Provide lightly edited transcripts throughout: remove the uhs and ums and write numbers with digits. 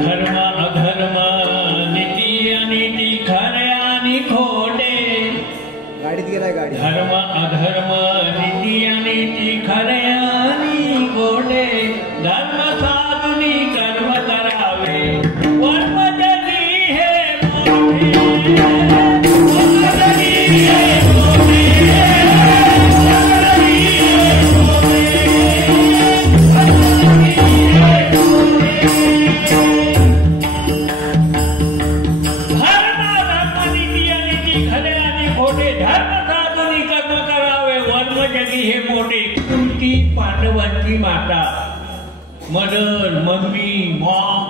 धर्म अधर्म नीती अनीती खरे आणि खोटे गाडीत गेलाय गाडी धर्म अधर्म नीती अनीती खरे आणि खोटे धर्म साधुनी कर्म करावे वर्म जगी हे मोठे वर्म जगी हे मोठे पांडवांची माता मदर मम्मी मॉम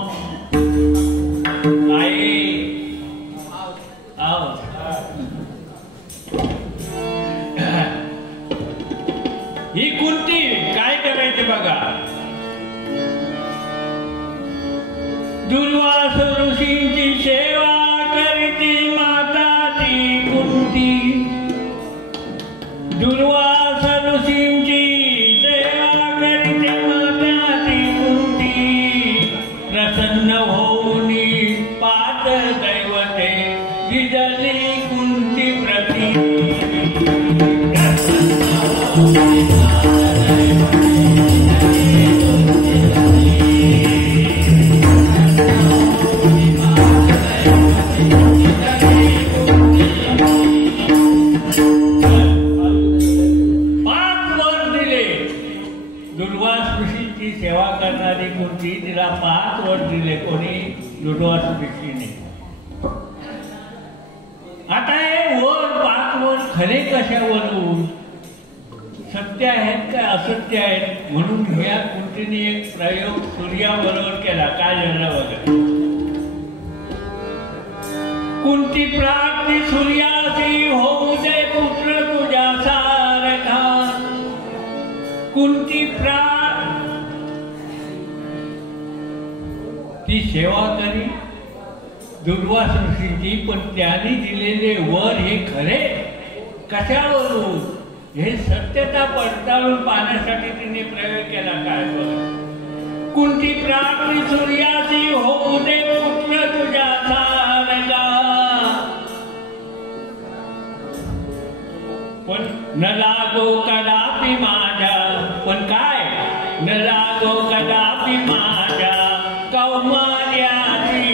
आई आओ ही कुंती काय करायचे बघा दुर्वास ऋषींची सेवा करती माता ती कुंती दुर्वास ऋषींची प्रसन्न होऊनी पाच दैवते विजली कुंती प्रती दुर्वास ऋषींची सेवा करणारी कुंती तिला 5 वर दिले कोणी दुर्वास ऋषीने आता हे वर 5 वर खरे कशावरून सत्य आहेत का असत्य आहेत म्हणून ह्या कुंतीने एक प्रयोग सूर्याबरोबर केला काय झालं वगैरे कुंती प्राप्ती सूर्याची होऊ दे पुत्र तुझ्या सारखा कुंती ती सेवा करी दुर्वास ऋषींची पण त्यांनी दिलेले वर हे खरे कशावरून हे सत्यता पडताळून पाहण्यासाठी तिने प्रयोग केला काय बघा कुंती प्राप्ती सूर्याची होऊ दे पुत्र तुझ्या सारखा पण न लागो कदापि माझ्या पण काय न लागो कदापि माझ्या कौमार्याची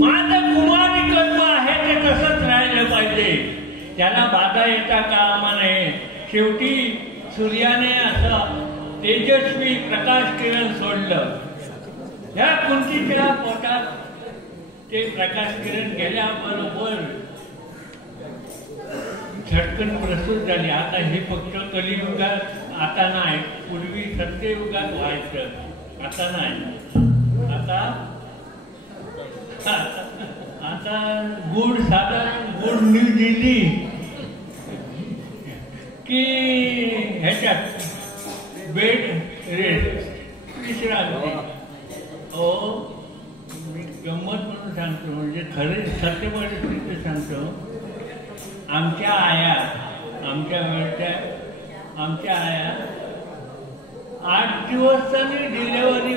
माझं कुमारी कर्म आहे ते तसंच राहिलं पाहिजे त्याला बाधा येता कामा नये शेवटी सूर्याने असं तेजस्वी प्रकाश किरण सोडलं ह्या कुंतीच्या पोटात ते प्रकाश किरण गेल्याबरोबर झटकन प्रसूत झाली आता हे फक्त कलियुगात आता नाही पूर्वी सत्ययुगात व्हायचं आता नाही आता गुड साधारण गुड न्यूज दिली की ह्याच्यात बेड रेस्ट विश्रांती हो मी गंमत म्हणून सांगतो म्हणजे खरे सत्य परिस्थिती सांगतो आमच्या आया आमच्या वेळच्या आमच्या आया 8 दिवसांनी डिलेवरी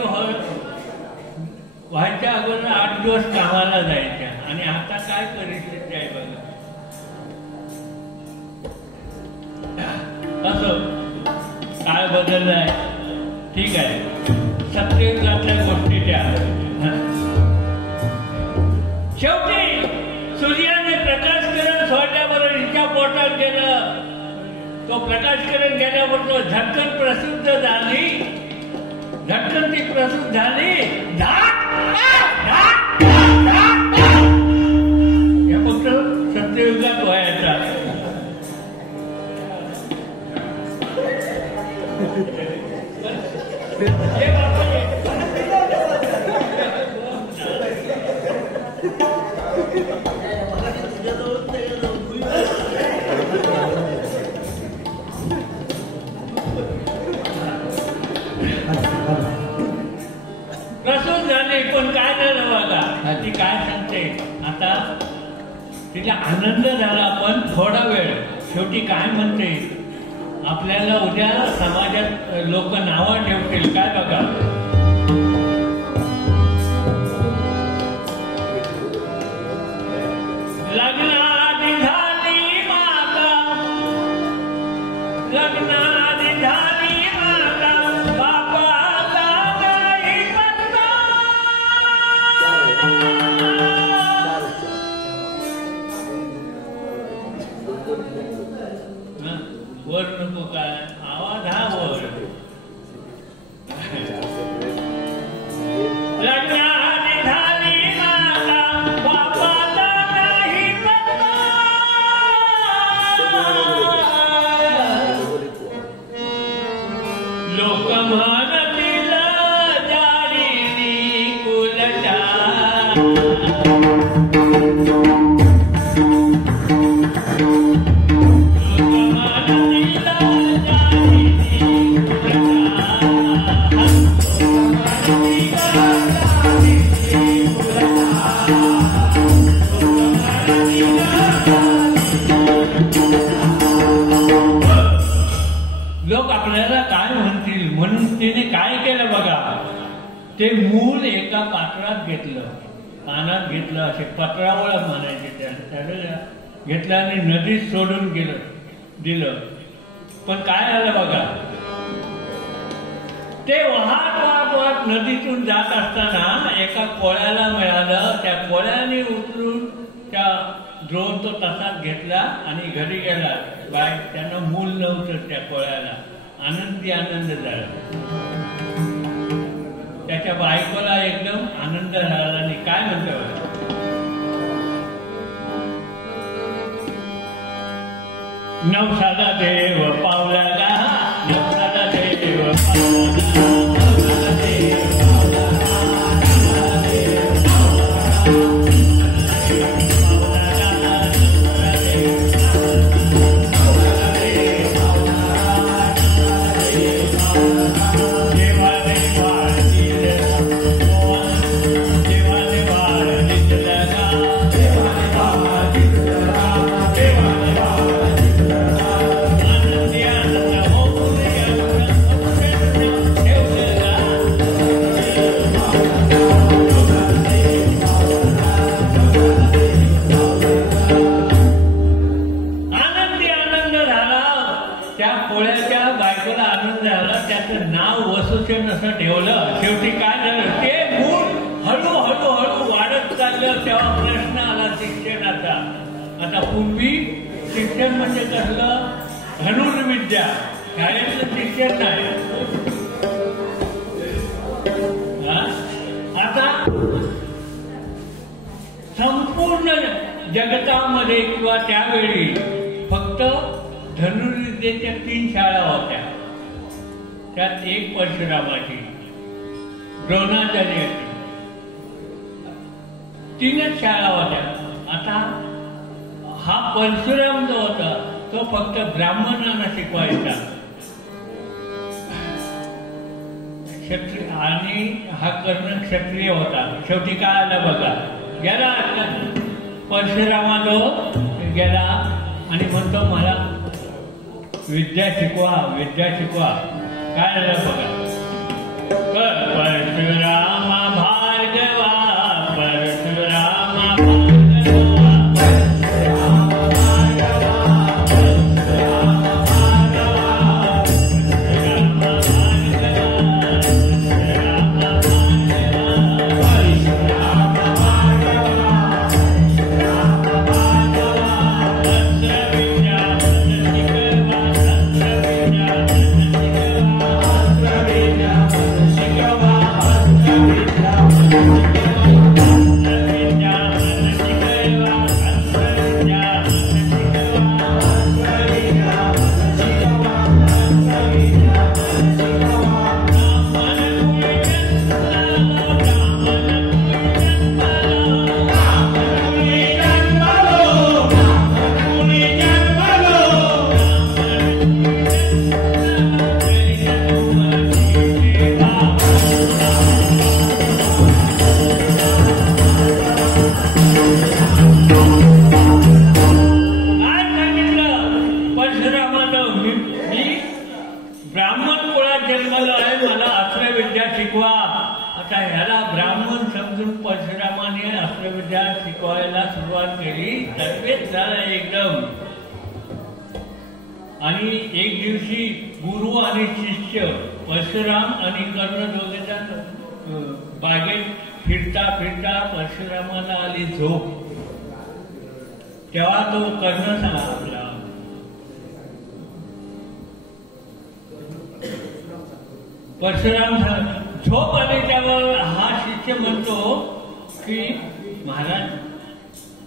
व्हायच्या अगोदर 8 दिवस कामाला जायच्या आणि आता काय परिस्थिती आहे बघा असं काय बदललंय ठीक आहे सत्ययुगातल्या गोष्टी त्या शेवटी सूर्याने प्रकाश किरण सोडल्याबरोबर हिच्या पोटात गेलं तो प्रकाश किरण गेल्याबरोबर झटकन प्रसिद्ध झाली झटकन ती प्रसूत झाली हे फक्त सत्ययुगात व्हायचा प्रसूत झाली पण काय झालं बघा, ती काय सांगते आता, तिला आनंद झाला पण थोडा वेळ. शेवटी काय म्हणते, आपल्याला उद्या समाजात लोक नावं ठेवतील काय बघा. लग्नाआधी झाली माता, लग्नाआधी झाली माता, बापाचा नाही पत्ता. वर नको काय आवाज, हा वर. लग्नाआधी झाली माता, बापाचा नाही पत्ता. लोक म्हणतील जारीनी कुलटा. लोक आपल्याला काय म्हणतील म्हणून तिने काय केलं बघा, ते मूल एका पात्रात घेतलं, पानात घेतलं, असे पत्रावळ म्हणायचे त्याला घेतलं आणि नदीत सोडून दिलं. पण काय झालं बघा, ते वाहत नदीतून जात असताना एका कोळ्याला मिळालं. त्या कोळ्याने उचलून त्या द्रोण तो तसाच घेतला आणि घरी गेला. त्यानं मूल नव्हतं त्या कोळ्याला. आनंद झाला. त्याच्या बायकोला एकदम आनंद झाला आणि काय म्हणतो, नवसाचा देव पावला गा, नवसाचा देव पावला देव. असं ठेवलं. शेवटी काय झालं, ते मूल हळूहळू वाढत चाललं. तेव्हा प्रश्न आला शिक्षणाचा. आता पूर्वी शिक्षण म्हणजे कसलं, धनुर्विद्या, शाळेतलं शिक्षण नाही. आता संपूर्ण जगतामध्ये किंवा त्यावेळी फक्त धनुर्विद्येच्या 3 शाळा होत्या. त्यात एक परशुरामाची, द्रोणाचार्याची, 3च शाळा होत्या. आता हा परशुराम जो होता तो फक्त ब्राह्मणांना शिकवायचा. आणि हा कर्ण क्षत्रिय होता. शेवटी काय आलं बघा, गेला परशुरामा गेला आणि म्हणतो मला विद्या शिकवा. काय झालं बघा, परशुरामा भार्गवा, परशुरामा Amen. शिकवा. आता ह्याला ब्राह्मण समजून परशुरामाने अस्त्रविद्या शिकवायला सुरुवात केली. सर्वेच झालं एकदम. आणि एक दिवशी गुरु आणि शिष्य परशुराम आणि कर्ण दोघेजण बागेत फिरता फिरता परशुरामाला आली झोप. तेव्हा तो कर्ण आपला परशुराम झोप आली. त्यावर हा शिष्य म्हणतो की महाराज,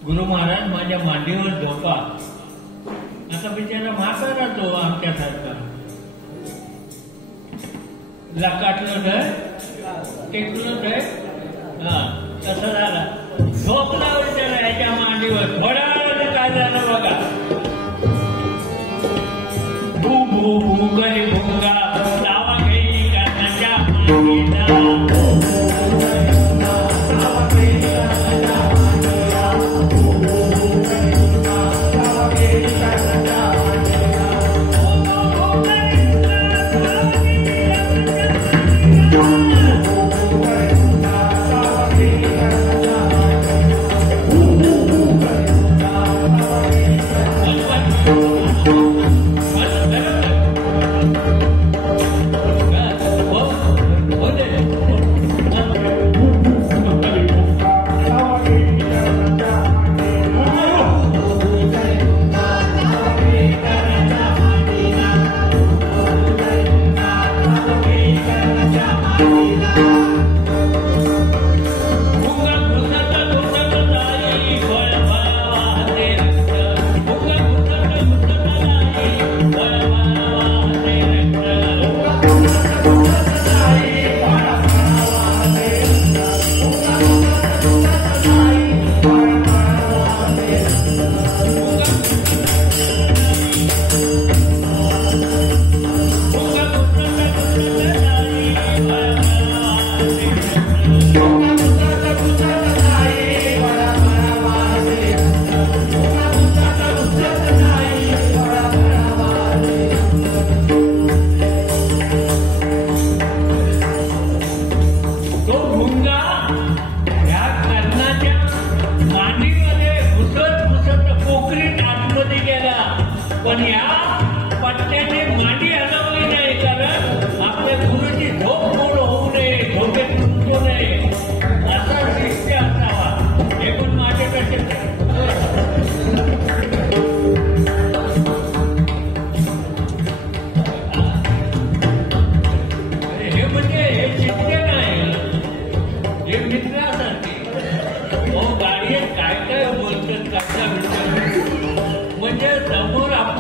गुरु महाराज, माझ्या मांडीवर झोपा. आता बिचारा म्हातारा तो आमच्यासारखा, लकाटलं नाही, टेकलं नाही, तसं झाला. झोपला बिचारा याच्या मांडीवर. थोड्या वेळाने काय झालं बघा. भू भू भू करे भुंगा, लावा घेई कानाच्या मांडीला.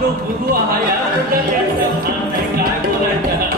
गुरु हा काय बोलायचं.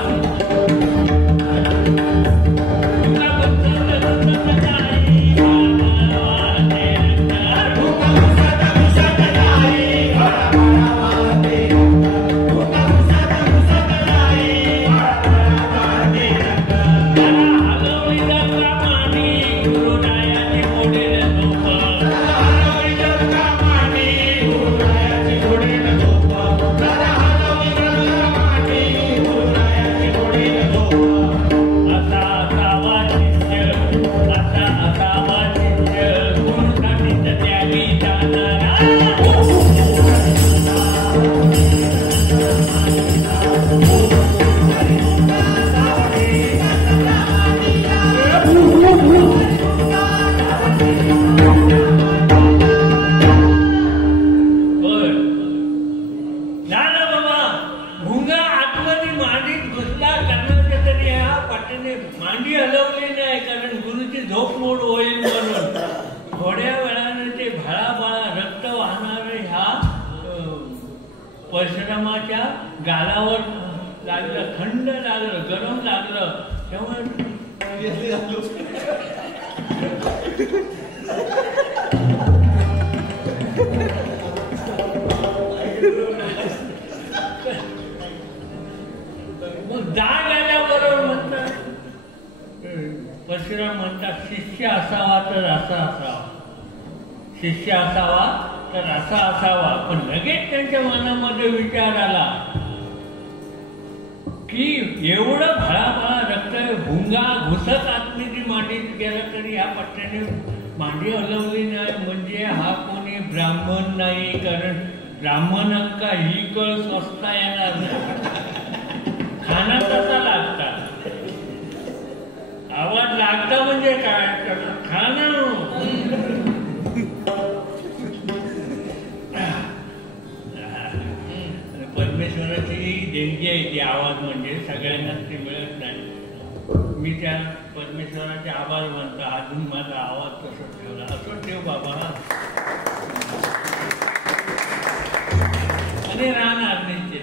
मांडी हलवली नाही, कारण गुरुची झोप मोड होईल म्हणून. थोड्या वेळाने ते भळाभळा रक्त वाहणारे ह्या परशुरामाच्या गालावर लागलं, थंड लागलं, गरम लागलं. त्यामुळे मग जाग आल्याबरोबर म्हणतात, परशुराम म्हणतात, शिष्य असावा तर असा असावा, शिष्य असावा तर असा असावा. पण लगेच त्यांच्या मनामध्ये विचार आला की एवढं भळाभळा रक्त भुंगा घुसत आतमध्ये मांडीत गेला तरी ह्या पट्ट्याने मांडी हलवली नाही म्हणजे हा कोणी ब्राह्मण नाही, कारण ब्राह्मणांका ही कळ स्वस्ता येणार नाही. खाना तसा लागता, आवाज लागता म्हणजे काय खाना. परमेश्वराची देणगी आहे ती आवाज, म्हणजे सगळ्यांनाच ते मिळत नाही. मी त्या परमेश्वराचे आभार मानतो, अजून माझा आवाज तसंच ठेवला. असं ठेव बाबा, आणि राहणार नाही ते,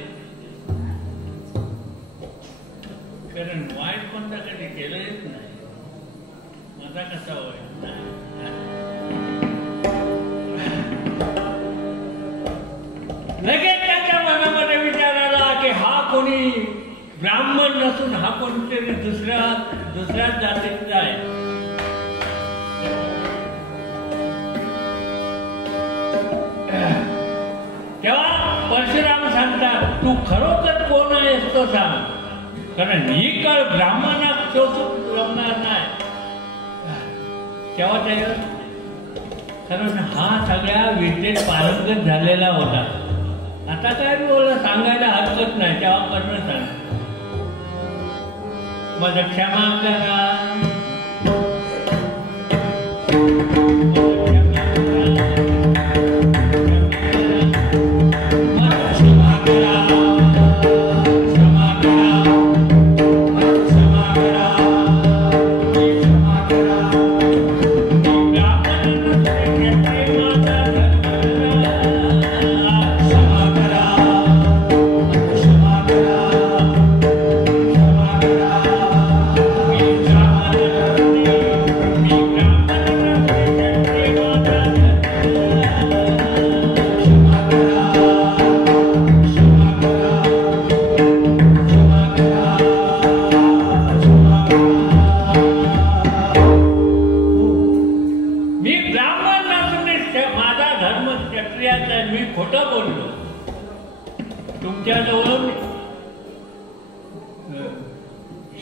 कारण वाईट कोणता कधी केलंच नाही. माझा कसा वाईट लगेच त्याच्या मनामध्ये विचार आला की हा कोणी ब्राह्मण नसून हा कोणतरी दुसऱ्याच जातीचा आहे. तेव्हा परशुराम सांगतात तू खरोखर कोण आहेस तो सांग, कारण ही काळ ब्राह्मणात शोषून जमणार नाही. तेव्हा ते कारण हा सगळ्या विद्येत पारंगत झालेला होता. आता काय बोलला सांगायला हरकत नाही. तेव्हा कर्ण सांग माझं क्षमा करा,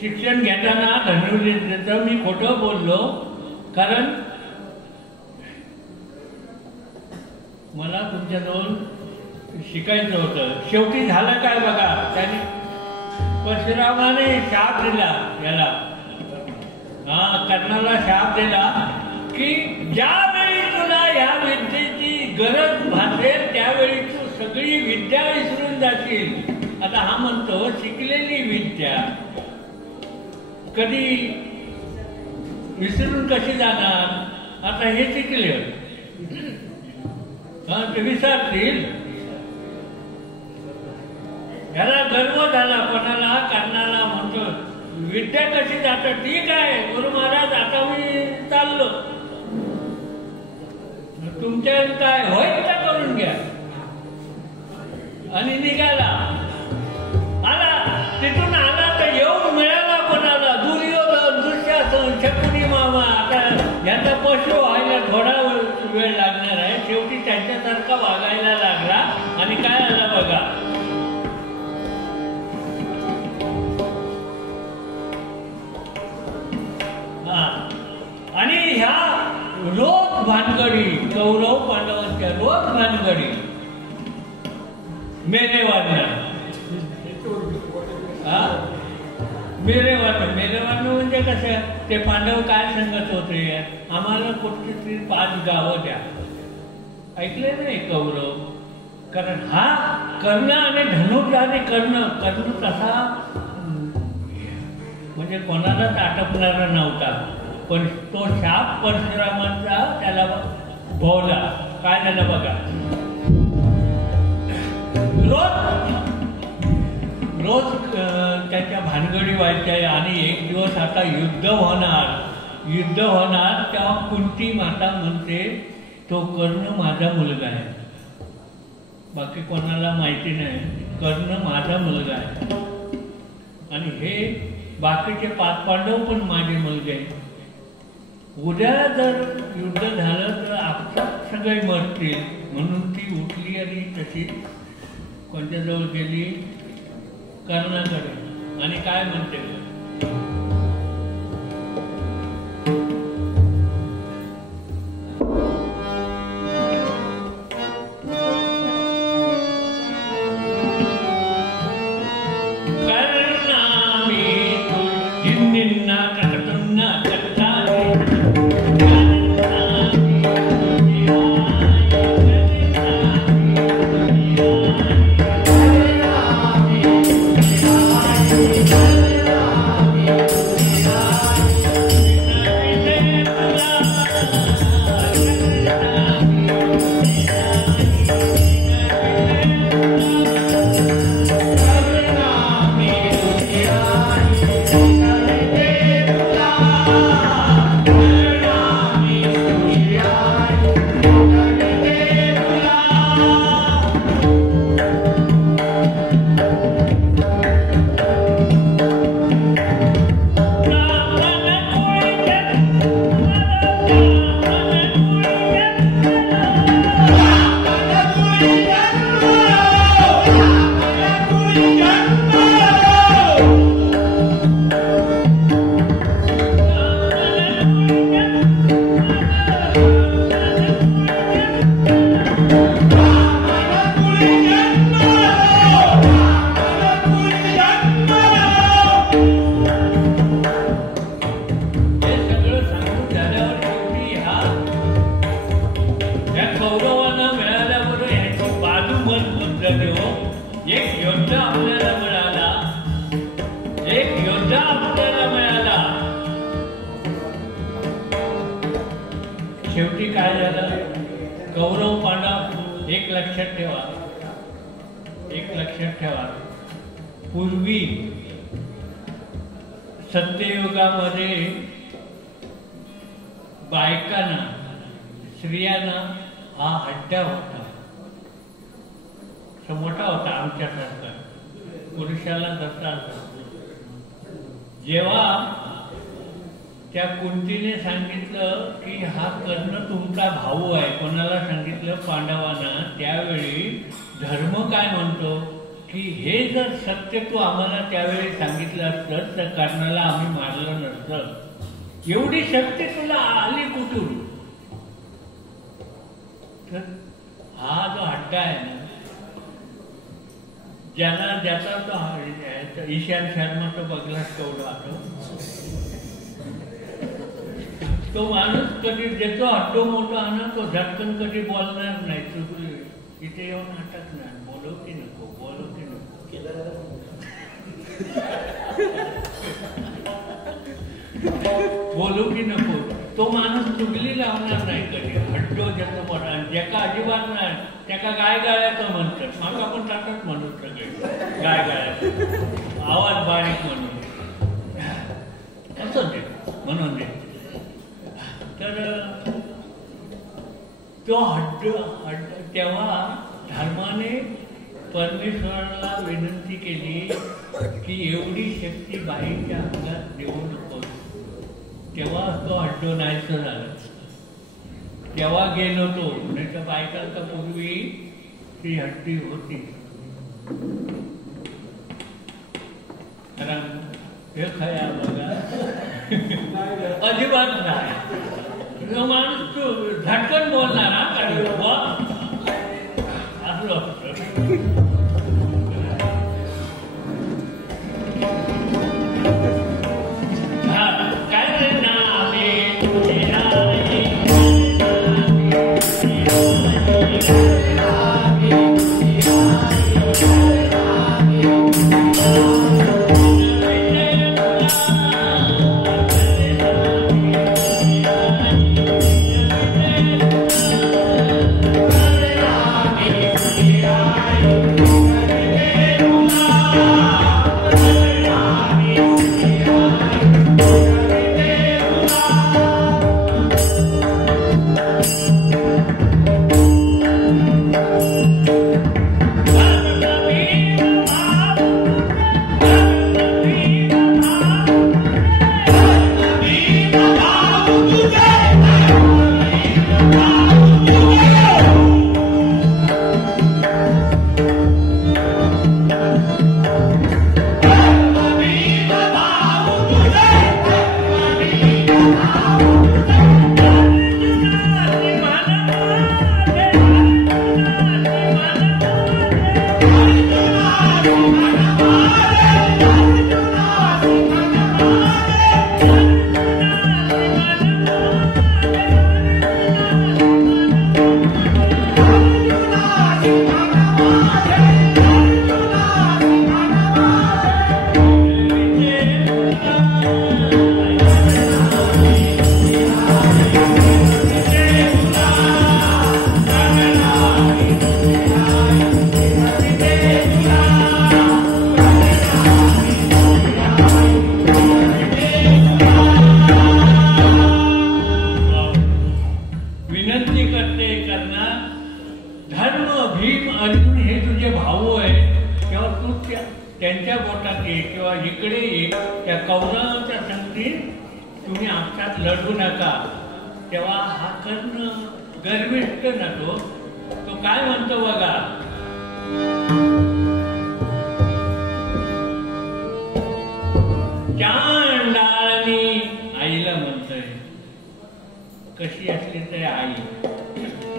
शिक्षण घेताना धनुर्विद्येचं मी खोटं बोललो, कारण मला तुमच्याजवळ शिकायचं होतं. शेवटी झालं काय बघा, त्याने परशुरामाने शाप दिला याला, कर्णाला शाप दिला की ज्यावेळी तुला या विद्येची गरज भासेल त्यावेळी तू सगळी विद्या विसरून जाशील. आता हा म्हणतो शिकलेली विद्या कधी विसरून कशी जाणार. आता हे शिकले ते विसरतील. ह्याला गर्व झाला कोणाला, कर्णाला. म्हणतो विद्या कशी जातं, ठीक आहे गुरु महाराज आता मी चाललो, तुमच्या काय होईल का करून घ्या. आणि निघाला. आला तिथून आला तर येऊन मिळाला कोणाला, दुर्योधन, दुःशासन, शकुनी मामा. आता याचा पशु व्हायला थोडा वेळ लागणार आहे. शेवटी त्यांच्यासारखा वागायला लागला. आणि काय आलं बघा, आणि ह्या रोज भानगडी, कौरव पांडवांच्या रोज भानगडी मेरेवानं मेरेवानं म्हणजे कसं, ते पांडव काय सांगत होते, आम्हाला कुठली तरी 5 गावं द्या. ऐकले नाही कौरव, कारण हा कर्ण आणि धनुर्धारी कर्ण तसा म्हणजे कोणालाच आटपणारा नव्हता. पण तो शाप परशुरामांचा त्याला भोवला. काय झालं बघा, रोज त्याच्या भानगडी व्हायच्या. आणि एक दिवस आता युद्ध होणार तेव्हा कुंती माता म्हणते तो कर्ण माझा मुलगा आहे. बाकी कोणाला माहिती नाही, कर्ण माझा मुलगा आहे. आणि हे बाकीचे 5 पांडव पण माझे मुलगे आहेत. उद्या जर युद्ध झालं तर आपसात सगळे मरतील. म्हणून ती उठली आणि तशी कोणत्याजवळ गेली, कर्णाकडे. आणि काय म्हणते, शेवटी काय झालं, कौरव पांडव एक लक्षात ठेवा, पूर्वी सत्ययुगामध्ये बायकांना, स्त्रियांना हा हट्टा होता, मोठा होता आमच्यासारखा, पुरुषाला जसा. जेव्हा त्या कुंतीने सांगितलं की हा कर्ण तुमचा भाऊ आहे, कोणाला सांगितलं, पांडवांना, त्यावेळी धर्म काय म्हणतो की हे जर सत्य तू आम्हाला त्यावेळी सांगितलं असतं तर कर्णाला आम्ही मारलं नसतं. एवढी शक्ती तुला आली कुठून? तर हा जो हट्टा आहे ना, ज्याचा तो ईशान शर्मा तो बघलाच केवढा तो माणूस कधी ज्याचा हट्टो मोठा ना तो झटकन कधी बोलणार नाही, चुकली इथे येऊन अटकणार, बोलव की नको. बोलू की नको, तो माणूस चुगली लावणार नाही कधी. हट्टो ज्याचं मोठा, ज्याका अजिबात नाही त्याका गाय गाळ्याचं म्हणतात. माका पण टाकत म्हणून सगळे गाय गाळ्याचं, आवाज बारीक म्हणून असं दे म्हणून दे. तर तो तेव्हा धर्माने परमेश्वराला विनंती केली की एवढी शक्ती बाईच्या अंगात देऊ नको. तेव्हा तो हट्टो नाहीच झाला, तेव्हा गेलो तो. नाही तर बायकांचा पूर्वी ती हट्टी होती. कारण हे खया बघा अजिबात नाही, माणूस झटकन बोलणार ना, कारण असं असतं. त्यांच्या बोटात ये किंवा इकडे ये, त्या कौरवाच्या संगतीत तुम्ही आमच्यात लढू नका. तेव्हा हा कर्ण गर्विष्ठ ना तो काय म्हणतो बघा, चांडाळणी आईला म्हणतोय, कशी असली तरी आई,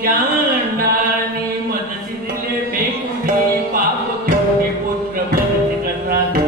चांडाळणी मदती दिले फेकून पाप करून पुत्र मदती करतात.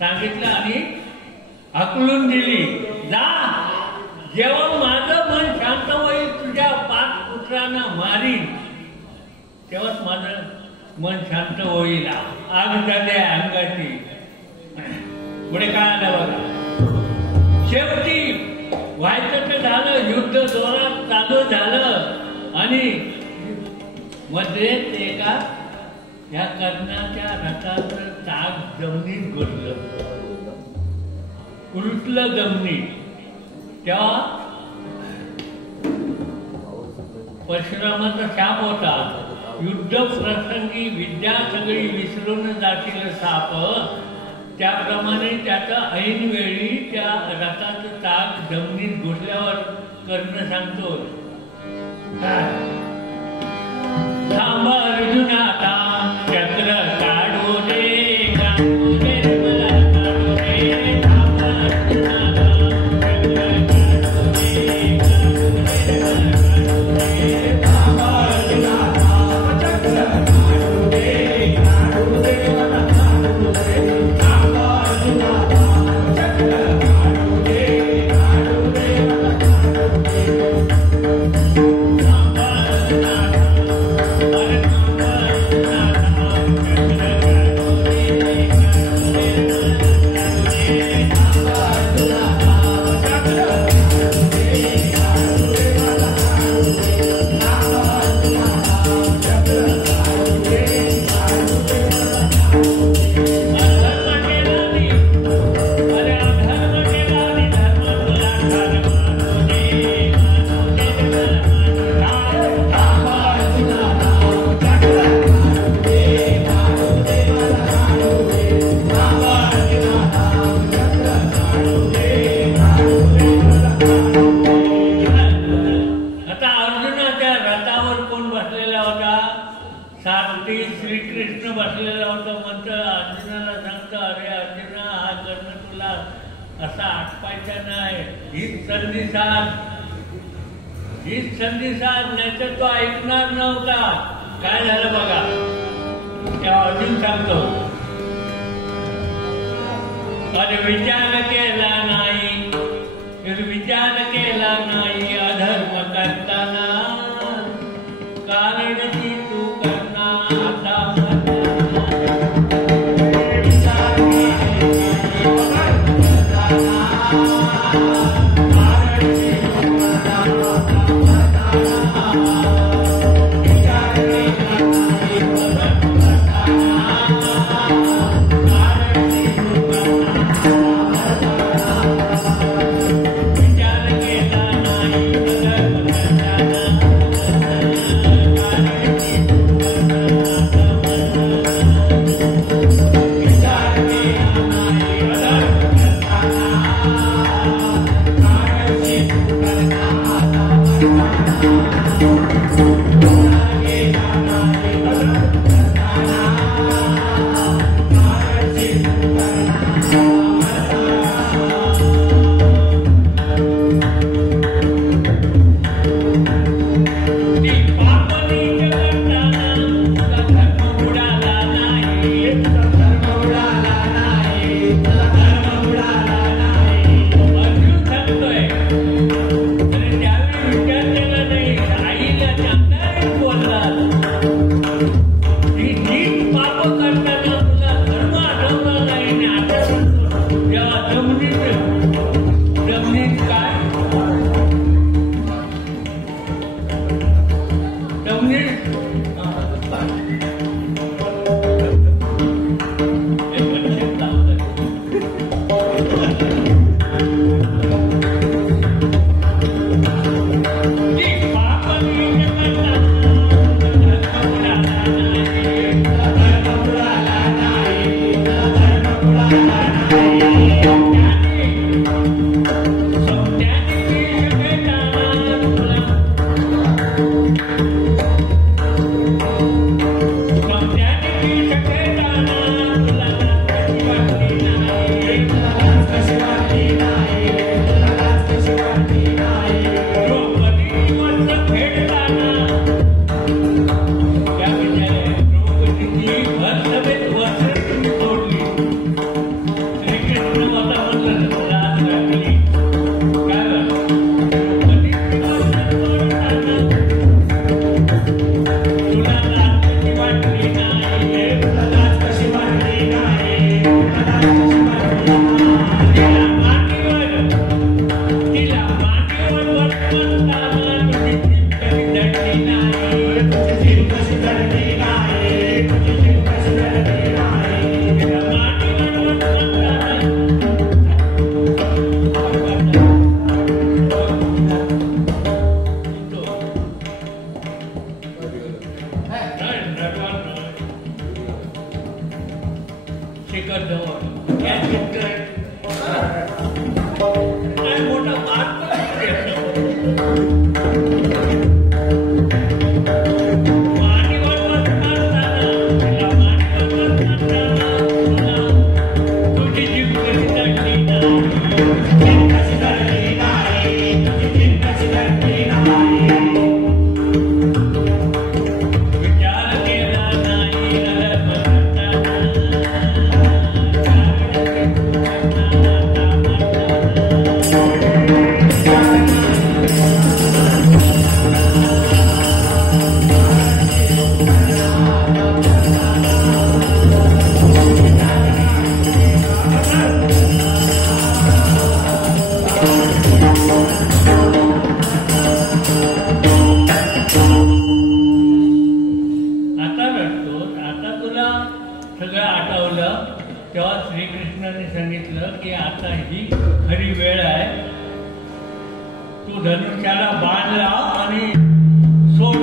सांगितलं आणि हाकलून दिली. जा, जेव्हा माझं मन शांत होईल, तुझ्या 5 पुत्रांना मारीन, तेव्हाच माझं मन शांत होईल. आग झाली अंगाची. पुढे काय आलं बघा. शेवटी व्हायचं तर झालं, युद्ध जोरात चालू झालं आणि मध्येच एका या कर्णाच्या रथाचं चाक जमिनीत घुसलं, रुतलं जमिनीत. तेव्हा परशुरामाचा शाप होता, युद्ध प्रसंगी विद्या सगळी विसरून जातील साप, त्याप्रमाणे त्याच्या ऐनवेळी त्या रथाचं चाक जमिनीत घुसल्यावर कर्ण सांगतो, थांबा अर्जुना, चक्र काढू दे, काढू दे मला, काढू दे, थांबा अर्जुना, चक्र काढू दे, काढू दे मला, काढू दे, थांबा अर्जुना, चक्र काढू दे, काढू दे मला, काढू दे, थांबा अर्जुना, चक्र काढू दे, काढू दे मला, काढू दे, थांबा अर्जुना. श्रीकृष्ण बसलेला होता. म्हणतो अर्जुनाला सांगतो, अरे अर्जुना, हा कर्ण तुला असा आटपायचा नाही, हीच संधी साध, हीच संधी साध, नाही तर तो ऐकणार नव्हता. काय झालं बघा. तेव्हा अर्जुन सांगतो, अरे विचार केला नाही, विचार केला नाही अधर्म करताना, कारण की तू करना आता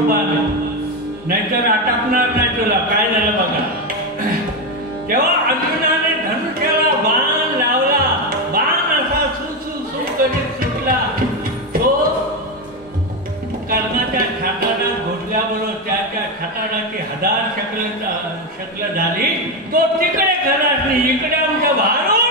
उभा नाहीतर आटापणार नाही तुला. काय झालं बघा. तेव्हा अर्जुनाने धनुष्याला बाण लावला. बाण असा सु करीत सुटला. तो कर्णाच्या छाताला घोटल्याबरोबर त्याच्या छाताडाची हजार शकल झाली. तो तिकडे खलास नाही, इकडे आमच्या भारून